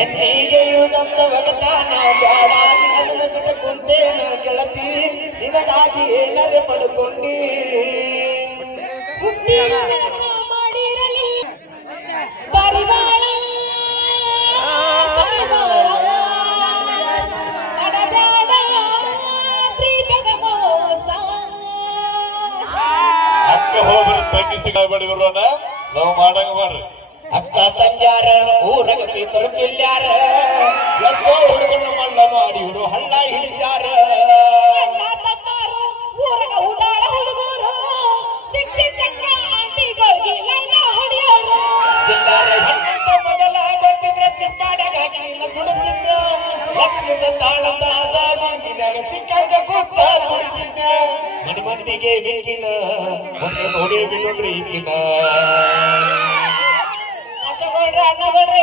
ಎನ್ನಿಗೆ ಯುಗಂತ ಒಗತಾನ ಬ್ಯಾಡಾಗಿ ನನ್ನ ಬಿಟ್ಟು ಕುಂತೇನ ಗೆಳತಿ ನಿನಗಾಗಿ ಏನಾರೆ ಪಡ್ಕೊಂಡಿ ಪರಿವಾಳ ಅಡಬ್ಯಾಡ ಪ್ರೀತಗ ಮೋಸ ಅಕ್ಕ ಹೋದ್ರೆ ತಂಗಿ ಸಿಗಬೇಡಿ ಬರೋಣ ನಾವು ಮಾಡಂಗ ಮಾಡ್ರಿ ಅಕ್ಕ ತಂಗ್ಯಾರ ಊರಗ ಪೀತರು ಪಿಲ್ಯಾರ ಎಷ್ಟೋ ಹುಡುಗನ ಮಲ್ಲ ಮಾಡಿ ಹುಡು ಹಳ್ಳ ಹಿಡಿಸ್ಯಾರ ಅಣ್ಣ ತಮ್ಮಾರು ಊರಗ ಉಡಾಳ ಹುಡುಗರು ಸಿಕ್ಕಿದ್ದಕ್ಕ ಆಂಟಿಗಳಿಗೆ ಲೈನ ಹೊಡೆಯೋರು ಜಿಲ್ಲಾರ ಹೆಣ್ಣಂತ ಮೊದಲ ಗೊತ್ತಿದ್ರೆ ಚಿಪ್ಪಾಡಾಗ ಹಾಕಿಲ್ಲ ಸುಡುತ್ತಿದ್ದ ಲಕ್ಷ್ಮಿ ಸಂತಾನಂದ ಆದಾಗ ನಿನಗ ಸಿಕ್ಕಂಗ ಕೂತ ಕುಡಿತಿದ್ದೆ ಮನೆ ಮಂದಿಗೆ ಬೇಕಿನ ಒಂದು ನೋಡಿ ಬಿಡೋಡ್ರಿ ಈಗಿನ ಅಕ್ಕಗೌಡ್ರ ಅಣ್ಣಗೌಡ್ರ